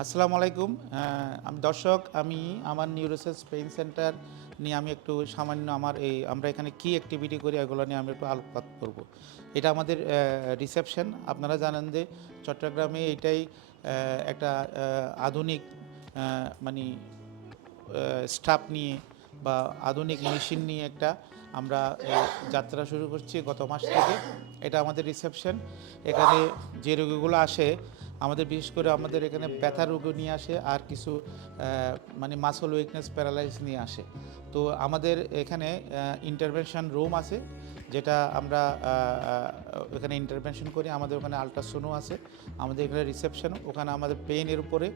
আসসালামু আলাইকুম। আমি দর্শক, আমি আমার নিউরোসার্চ পেইন সেন্টার নিয়ে আমি একটু সামান্য আমরা এখানে কী অ্যাক্টিভিটি করি এগুলো নিয়ে আমি একটু আলোকপাত করব। এটা আমাদের রিসেপশন। আপনারা জানেন যে চট্টগ্রামে এইটাই একটা আধুনিক মানে স্টাফ নিয়ে বা আধুনিক মেশিন নিয়ে একটা আমরা যাত্রা শুরু করছি গত মাস থেকে। এটা আমাদের রিসেপশন। এখানে যে রোগীগুলো আসে আমাদের, বিশেষ করে আমাদের এখানে ব্যথা রোগ নিয়ে আসে আর কিছু মানে মাসল উইকনেস প্যারালাইজ নিয়ে আসে। তো আমাদের এখানে ইন্টারভেনশন রুম আছে, যেটা আমরা এখানে ইন্টারভেনশন করি। আমাদের ওখানে আলট্রাসোনো আছে, আমাদের এখানে রিসেপশন। ওখানে আমাদের পেইনের উপরে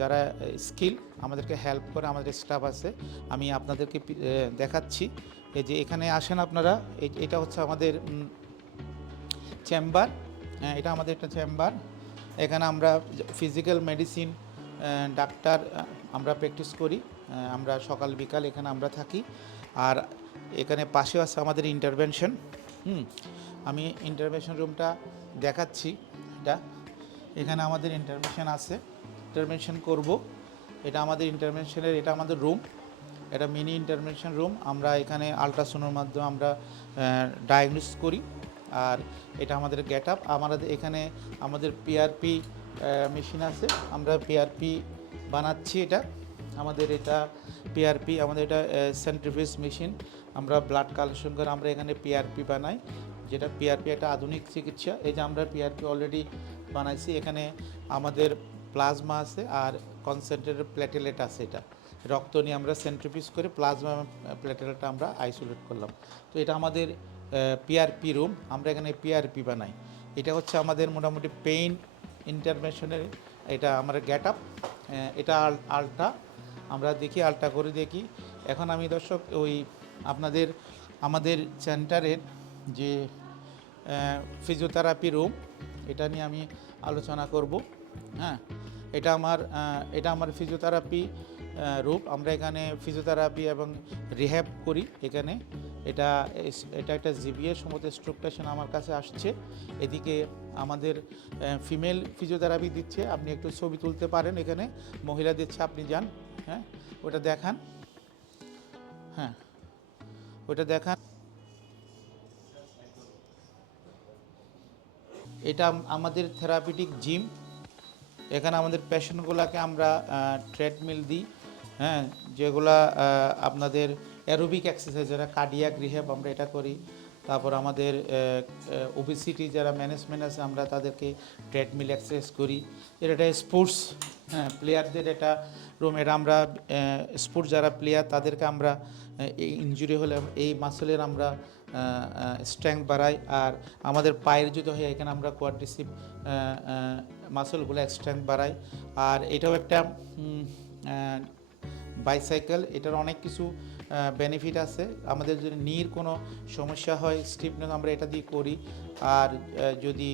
যারা স্কিল আমাদেরকে হেল্প করে আমাদের স্টাফ আছে। আমি আপনাদেরকে দেখাচ্ছি। এই যে এখানে আসেন আপনারা, এটা হচ্ছে আমাদের চেম্বার। এটা আমাদের একটা চেম্বার। এখানে আমরা ফিজিক্যাল মেডিসিন ডাক্তার আমরা প্র্যাকটিস করি। আমরা সকাল বিকাল এখানে আমরা থাকি। আর এখানে পাশে আছে আমাদের ইন্টারভেনশন। আমি ইন্টারভেনশন রুমটা দেখাচ্ছি। এখানে আমাদের ইন্টারভেনশন আছে, ইন্টারভেনশন করব। এটা আমাদের ইন্টারভেনশনের, এটা আমাদের রুম, এটা মিনি ইন্টারভেনশন রুম। আমরা এখানে আলট্রাসাউন্ডের মাধ্যমে আমরা ডায়াগনোস করি। আর এটা আমাদের গেট আপ। আমাদের এখানে আমাদের পিআরপি মেশিন আছে, আমরা পিআরপি বানাচ্ছি। এটা পিআরপি, আমাদের এটা সেন্ট্রিফিউজ মেশিন। আমরা ব্লাড কালেকশন করে আমরা এখানে পিআরপি বানাই, যেটা পিআরপি একটা আধুনিক চিকিৎসা। এই যে আমরা পিআরপি অলরেডি বানাইছি। এখানে আমাদের প্লাজমা আছে আর কনসেন্ট্রেটেড প্লেটেলেট আছে। এটা রক্ত নিয়ে আমরা সেন্ট্রিফিউজ করে প্লাজমা প্লেটেলেটটা আমরা আইসোলেট করলাম। তো এটা আমাদের পিআরপি রুম, আমরা এখানে পিআরপি বানাই। এটা হচ্ছে আমাদের মোটামুটি পেইন ইন্টারভেনশনের এটা আমার গেট আপ। এটা আলটা আমরা দেখি, আলটা করে দেখি। এখন আমি দর্শক আমাদের সেন্টারের যে ফিজিওথেরাপি রুম, এটা নিয়ে আমি আলোচনা করব। হ্যাঁ, এটা আমার ফিজিওথেরাপি রুম। আমরা এখানে ফিজিওথেরাপি এবং রিহ্যাব করি এখানে। এটা এটা একটা জিবিএ সমস্ত স্ট্রোক পেশেন্ট আমার কাছে আসছে। এদিকে আমাদের ফিমেল ফিজিওথেরাপি দিচ্ছে। আপনি একটু ছবি তুলতে পারেন, এখানে মহিলা দিচ্ছে, আপনি যান। হ্যাঁ, ওটা দেখান। হ্যাঁ, ওটা দেখান। এটা আমাদের থেরাপিউটিক জিম। এখানে আমাদের পেশেন্টগুলোকে আমরা ট্রেডমিল দিই। হ্যাঁ, যেগুলা আপনাদের অ্যারোবিক এক্সারসাইজ, যারা কার্ডিয়াক রিহ্যাব আমরা এটা করি। তারপর আমাদের ওবেসিটি যারা ম্যানেজমেন্ট আছে, আমরা তাদেরকে ট্রেডমিল এক্সারসাইজ করি। এটা একটা স্পোর্টস, হ্যাঁ, প্লেয়ারদের এটা রুম। এটা আমরা স্পোর্টস যারা প্লেয়ার তাদেরকে আমরা এই ইনজুরি হলে এই মাসেলের আমরা স্ট্রেংথ বাড়াই। আর আমাদের পায়ের যদি হয়, এখানে আমরা কোয়াড্রিসেপ মাসলগুলো স্ট্রেংথ বাড়াই। আর এটাও একটা বাইসাইকেল, এটার অনেক কিছু বেনিফিট আছে। আমাদের যদি নির কোনো সমস্যা হয়, স্টিফনেস, আমরা এটা দিয়ে করি। আর যদি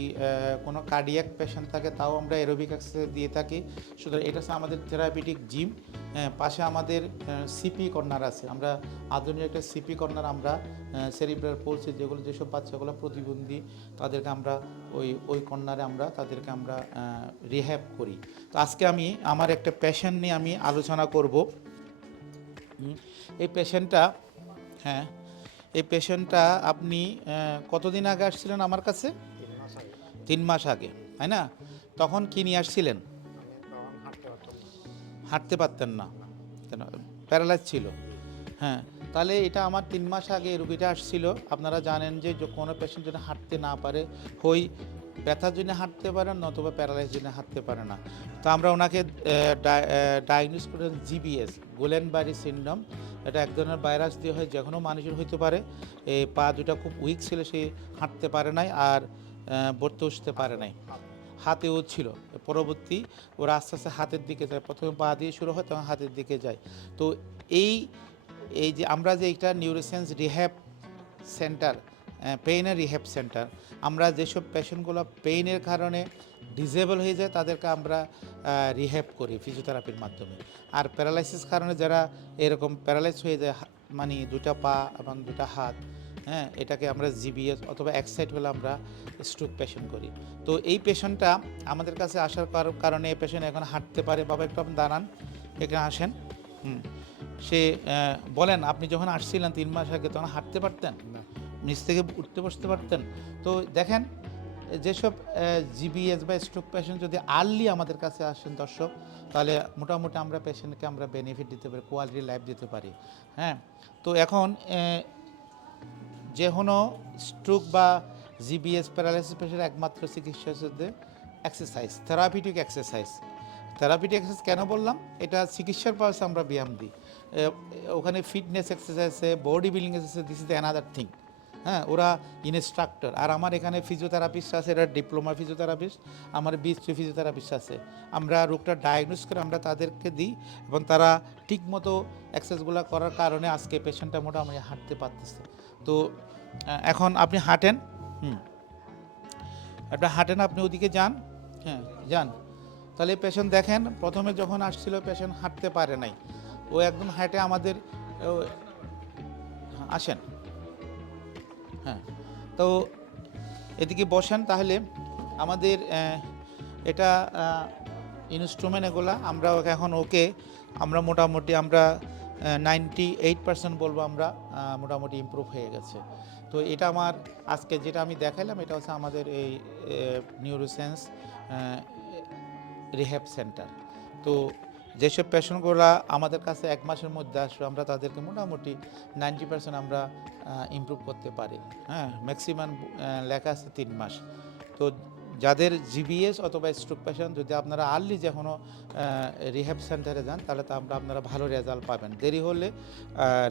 কোনো কার্ডিয়াক পেশেন্ট থাকে, তাও আমরা অ্যারোবিক এক্সারসাইজ দিয়ে থাকি। সুতরাং এটা হচ্ছে আমাদের থেরাপিউটিক জিম। পাশে আমাদের সিপি কর্নার আছে। আমরা আধুনিক একটা সিপি কর্নার, আমরা সেরিব্রাল পলসি যেসব বাচ্চাগুলো প্রতিবন্ধী, তাদেরকে আমরা ওই কর্নারে তাদেরকে আমরা রিহ্যাব করি। তো আজকে আমি আমার একটা পেশেন্ট নিয়ে আমি আলোচনা করব। এই পেশেন্টটা, হ্যাঁ, এই পেশেন্টটা আপনি কতদিন আগে আসছিলেন আমার কাছে? 3 মাস আগে, তাই না? তখন কি নিয়ে আসছিলেন? হাঁটতে পারতেন না, কেন? প্যারালাইজ ছিল। হ্যাঁ, তাহলে এটা আমার 3 মাস আগে রুগীটা আসছিল। আপনারা জানেন যে কোনো পেশেন্ট যেন হাঁটতে না পারে, হই ব্যথার জন্য হাঁটতে পারে না, অথবা প্যারালাইজ জন্য হাঁটতে পারে না। তো আমরা ওনাকে ডায়াগনোস করে জিবিএস, গুলেন বারি সিনড্রোম। এটা এক ধরনের ভাইরাস দিয়ে হয়, যে কোনো মানুষের হইতে পারে। এই পা দুটা খুব উইক ছিল, সে হাঁটতে পারে নাই আর বসতে উঠতে পারে নাই। হাতেও ছিল। পরবর্তী ওরা আস্তে আস্তে হাতের দিকে যায়, প্রথমে পা দিয়ে শুরু হয়, তখন হাতের দিকে যায়। তো এই এই যে আমরা যে এটা নিউরোসায়েন্স রিহ্যাব সেন্টার, পেইনের রিহ্যাব সেন্টার, আমরা যেসব পেশেন্টগুলো পেইনের কারণে ডিসেবল হয়ে যায়, তাদেরকে আমরা রিহ্যাব করি ফিজিওথেরাপির মাধ্যমে। আর প্যারালাইসিস কারণে যারা এরকম প্যারালাইজ হয়ে যায়, মানে দুটা পা এবং দুটা হাত, হ্যাঁ, এটাকে আমরা জিবিএস অথবা এক্সাইট হলে আমরা স্ট্রোক পেশেন্ট করি। তো এই পেশেন্টটা আমাদের কাছে আসার কারণে এই পেশেন্ট এখন হাঁটতে পারে। বাবা একটু আপনি দাঁড়ান, এখানে আসেন। হুম, সে বলেন আপনি যখন আসছিলেন 3 মাস আগে তখন হাঁটতে পারতেন, নিচ থেকে উঠতে বসতে পারতেন। তো দেখেন যেসব জিবিএস বা স্ট্রোক পেশেন্ট যদি আর্লি আমাদের কাছে আসেন দর্শক, তাহলে মোটামুটি আমরা পেশেন্টকে আমরা বেনিফিট দিতে পারি, কোয়ালিটি লাইফ দিতে পারি। হ্যাঁ, তো এখন যে কোনো স্ট্রোক বা জিবিএস প্যারালাইসিস পেশেন্টের একমাত্র চিকিৎসা হচ্ছে exercise, therapeutic exercise. Therapeutic exercise কেন বললাম? এটা চিকিৎসার পাশে আমরা ব্যায়াম দিই। ওখানে ফিটনেস এক্সারসাইজ আছে, body building exercise, this is the another thing. হ্যাঁ, ওরা ইনস্ট্রাক্টর। আর আমার এখানে ফিজিওথেরাপিস্ট আছে, এরা ডিপ্লোমা ফিজিওথেরাপিস্ট, আমার বিএসসি ফিজিওথেরাপিস্ট আছে। আমরা রোগটা ডায়াগনোস করে আমরা তাদেরকে দিই এবং তারা ঠিকমতো এক্সারসাইজগুলো করার কারণে আজকে পেশেন্টটা মোটামুটি হাঁটতে পারতেছে। তো এখন আপনি হাঁটেন, আপনি হাঁটেন, আপনি ওদিকে যান, হ্যাঁ যান। তাহলে পেশেন্ট দেখেন প্রথমে যখন আসছিল পেশেন্ট হাঁটতে পারে নাই, ও একদম হাঁটে আমাদের আসেন। হ্যাঁ, তো এদিকে বসেন। তাহলে আমাদের এটা ইনস্ট্রুমেন্ট এগুলা আমরা এখন ওকে আমরা মোটামুটি আমরা 98% বলবো আমরা মোটামুটি ইমপ্রুভ হয়ে গেছে। তো এটা আমার আজকে যেটা আমি দেখাইলাম এটা হচ্ছে আমাদের এই নিউরোসায়েন্স রিহ্যাব সেন্টার। তো যেসব পেশেন্টগুলো আমাদের কাছে 1 মাসের মধ্যে আসবে আমরা তাদেরকে মোটামুটি 90% আমরা ইমপ্রুভ করতে পারি। হ্যাঁ, ম্যাক্সিমাম লেখা আছে 3 মাস। তো যাদের জিবিএস অথবা স্ট্রোক পেশেন্ট যদি আপনারা আর্লি যে কোনো রিহ্যাব সেন্টারে যান তাহলে তো আপনারা ভালো রেজাল্ট পাবেন, দেরি হলে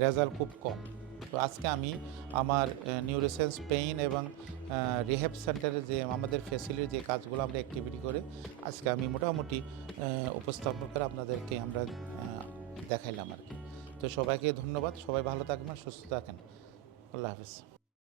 রেজাল্ট খুব কম। তো আজকে আমি আমার নিউরোসায়েন্স পেইন এবং রিহ্যাব সেন্টারে যে আমাদের ফ্যাসিলিটির যে কাজগুলো আমরা অ্যাক্টিভিটি করে আজকে আমি মোটামুটি উপস্থাপন করে আপনাদেরকে আমরা দেখাইলাম আর কি। তো সবাইকে ধন্যবাদ, সবাই ভালো থাকবেন, সুস্থ থাকেন, আল্লাহ হাফেজ।